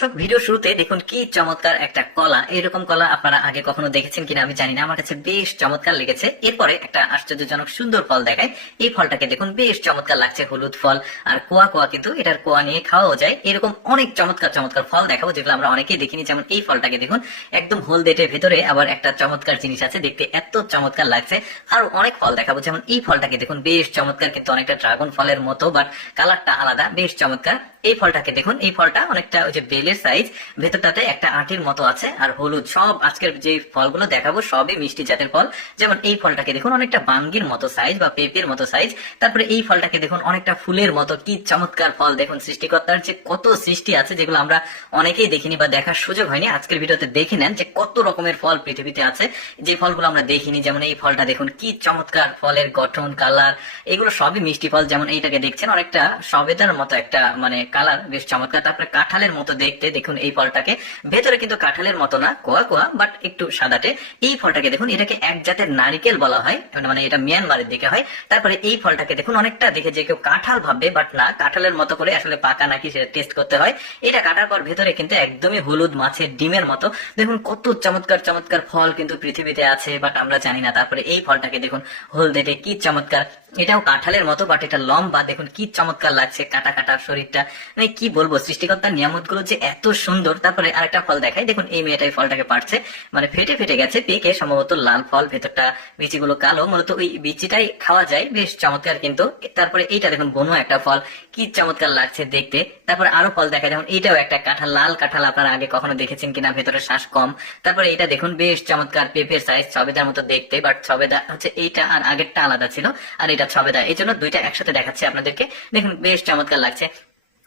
দর্শক, ভিডিও শুরুতে দেখুন কি চমৎকার একটা কলা। এরকম কলা আপনারা আগে কখনো দেখেছেন কিনা আমি জানি না। আমার কাছে বেশ চমৎকার লেগেছে। এরপরে একটা আশ্চর্যজনক সুন্দর ফল দেখায় এই ফলটাকে দেখুন, বেশ চমৎকার লাগছে, হলুদ ফল। আর কোয়া কোয়া কিন্তু এটার কোয়া নিয়ে খাওয়াও যায়। এরকম অনেক চমৎকার চমৎকার ফল দেখাবো, যেগুলো আমরা অনেকেই দেখিনি। যেমন এই ফলটাকে দেখুন, একদম হলদেটের ভেতরে আবার একটা চমৎকার জিনিস আছে। দেখতে এত চমৎকার লাগছে। আর অনেক ফল দেখাবো। যেমন এই ফলটাকে দেখুন, বেশ চমৎকার কিন্তু অনেকটা ড্রাগন ফলের মতো, বাট কালারটা আলাদা, বেশ চমৎকার। এই ফলটাকে দেখুন, এই ফলটা অনেকটা ওই যে বেলের সাইজ ভেতরটাতে একটা আটির মতো আছে আর হলুদ। সব আজকের যে ফলগুলো দেখাবো, সবই মিষ্টি জাতের ফল। যেমন এই ফলটাকে দেখুন, অনেকটা বাঙ্গির মতো সাইজ বা পেঁপের মতো সাইজ তারপরে এই ফলটাকে দেখুন, অনেকটা ফুলের মতো। কি চমৎকার ফল দেখুন সৃষ্টিকর্তার, যে কত সৃষ্টি আছে যেগুলো আমরা অনেকেই দেখিনি বা দেখার সুযোগ হয়নি। আজকের ভিডিওতে দেখে নেন যে কত রকমের ফল পৃথিবীতে আছে। যে ফলগুলো আমরা দেখিনি, যেমন এই ফলটা দেখুন, কি চমৎকার ফলের গঠন কালার এগুলো সবই মিষ্টি ফল। যেমন এইটাকে দেখছেন, অনেকটা সবেদার মতো একটা মানে কালার বেশ চমৎকার। তারপরে কাঁঠালের মতো দেখতে দেখুন এই ফলটাকে। ভেতরে কিন্তু কাঁঠালের মতো না, কোয়া কোয়া বাট একটু সাদাটে। এই ফলটাকে দেখুন, এটাকে এক জাতের নারিকেল বলা হয় মানে এটা মিয়ানমারের দিকে হয়। তারপরে এই ফলটাকে দেখুন, অনেকটা দেখে যে কেউ কাঁঠাল ভাববে বাট না, কাঁঠালের মতো করে আসলে পাকা নাকি সেটা টেস্ট করতে হয়। এটা কাটার পর ভেতরে কিন্তু একদমই হলুদ মাছের ডিমের মতো। দেখুন, কত চমৎকার চমৎকার ফল কিন্তু পৃথিবীতে আছে বাট আমরা জানি না। তারপরে এই ফলটাকে দেখুন হলদেটে কি চমৎকার এটাও কাঁঠালের মতো বাট এটা লম্বা। দেখুন কি চমৎকার লাগছে কাটা কাটা শরীরটা। মানে কি বলব সৃষ্টিকর্তার নিয়ামতগুলো যে এত সুন্দর। তারপরে আরেকটা ফল দেখাই। দেখুন, এই মেয়েটাই ফলটাকে পারছে মানে ফেটে ফেটে গেছে পেকে, সম্ভবত লাল ফল, ভেতরটা বিচিগুলো কালো। মূলত ওই বিচিটাই খাওয়া যায়। বেশ চমৎকার কিন্তু। তারপরে এইটা দেখুন, বনু একটা ফল। কি চমৎকার লাগছে দেখতে। তারপরে আরও ফল দেখা যেমন এটাও একটা কাঁঠাল, লাল কাঁঠাল আপনারা আগে কখনো দেখেছেন কিনা, ভেতরে শ্বাস কম। তারপরে এটা দেখুন, বেশ চমৎকার পেঁপের সাইজ ছবেদার মতো দেখতে বাট ছবেদা হচ্ছে এইটা আর আগেরটা আলাদা ছিল, আর এটা ছবেদা। এই জন্য দুইটা একসাথে দেখাচ্ছে আপনাদেরকে। দেখুন, বেশ চমৎকার লাগছে।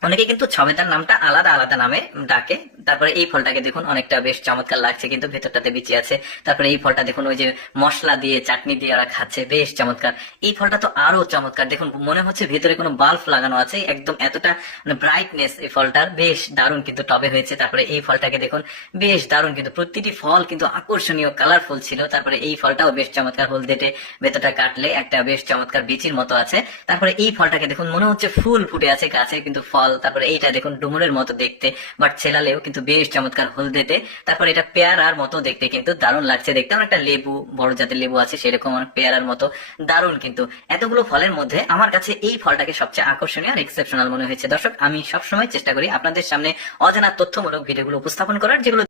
অনেকে কিন্তু ছবেদার নামটা আলাদা আলাদা নামে ডাকে। তারপরে এই ফলটাকে দেখুন, অনেকটা বেশ চমৎকার লাগছে কিন্তু ভেতরটাতে বিচি আছে। তারপরে এই ফলটা দেখুন, ওই যে মশলা দিয়ে, চাটনি দিয়ে ওরা খাচ্ছে, বেশ চমৎকার। এই ফলটা তো আরও চমৎকার, দেখুন, মনে হচ্ছে ভেতরে কোনো বাল্ব লাগানো আছে, একদম এতটা ব্রাইটনেস এই ফলটার, বেশ দারুণ কিন্তু টবে হয়েছে। তারপরে এই ফলটাকে দেখুন, বেশ দারুণ কিন্তু, প্রতিটি ফল কিন্তু আকর্ষণীয় কালারফুল ছিল। তারপরে এই ফলটাও বেশ চমৎকার, হলদেটে ভেতরটা কাটলে একটা বেশ চমৎকার বিচির মতো আছে। তারপরে এই ফলটাকে দেখুন, মনে হচ্ছে ফুল ফুটে আছে, গাছে কিন্তু ফল তারপরে এইটা দেখুন, ডুমুরের মতো দেখতে, বাট ছেলালেও কিন্তু বেশ চমৎকার হলদেতে। তারপর এটা পেয়ারার মতো দেখতে কিন্তু দারুণ লাগছে দেখতে। আমার একটা লেবু, বড় জাতের লেবু আছে, সেরকম পেয়ারার মতো দারুণ কিন্তু। এতগুলো ফলের মধ্যে আমার কাছে এই ফলটাকে সবচেয়ে আকর্ষণীয় আর এক্সেপশনাল মনে হয়েছে। দর্শক, আমি সবসময় চেষ্টা করি আপনাদের সামনে অজানা তথ্যমূলক ভিডিওগুলো উপস্থাপন করার, যেগুলো